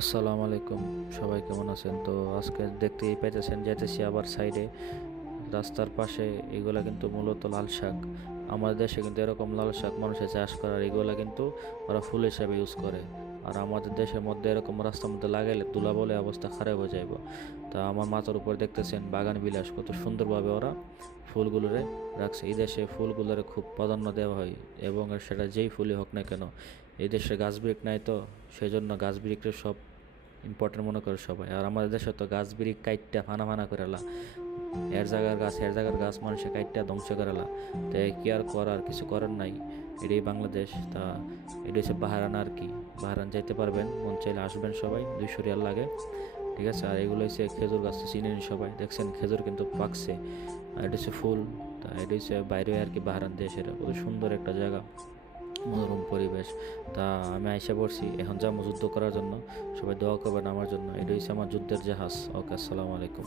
আসসালামু আলাইকুম, সবাই কেমন আছেন? তো আজকে দেখতেই পাইতেছেন, যাইতেছি আবার সাইডে রাস্তার পাশে। এগুলা কিন্তু মূলত লাল শাক। আমাদের দেশে কিন্তু এরকম লাল শাক মানুষের চাষ করার, এগুলা কিন্তু ওরা ফুল হিসাবে ইউজ করে। আর আমাদের দেশের মধ্যে এরকম রাস্তার মধ্যে লাগাইলে তুলা বলে অবস্থা খারাপ হয়ে যাইব। তা আমার মাথার উপর দেখতেছেন বাগান বিলাস, কত সুন্দরভাবে ওরা ফুলগুলোরে রাখছে। এই দেশে ফুলগুলোরে খুব প্রাধান্য দেওয়া হয়, এবং সেটা যেই ফুলই হোক না কেন। এই দেশে গাছ ব্রিক নাই, তো সেই জন্য গাছ ব্রিকের সব ইম্পর্টেন্ট মনে করে সবাই। আর আমাদের দেশে তো গাছ বিড়ি কাইটটা ফানা ফানা করেলা, এর জায়গার গাছ মানুষে কাইটটা ধ্বংস করেলা। তো কি আর করার, কিছু করার নাই। এটাই বাংলাদেশ। তা এটা হচ্ছে বাহারান আর কি। বাহারান যাইতে পারবেন, মন চাইলে আসবেন সবাই, 200 রিয়াল লাগে, ঠিক আছে। আর এগুলো হচ্ছে খেজুর গাছ, তো চিনেন সবাই, দেখছেন খেজুর কিন্তু পাকছে। আর এটা হচ্ছে ফুল। তা এটা হচ্ছে বাইরে আর কি, বাহারান দেশের কত সুন্দর একটা জায়গা, মনোরম পরিবেশ। তা আমি আইসা পড়ছি, এখন যাবো যুদ্ধ করার জন্য। সবাই দোয়া করবেন আমার জন্য। এটা হচ্ছে আমার যুদ্ধের জাহাজ। ওকে, আসসালামু আলাইকুম।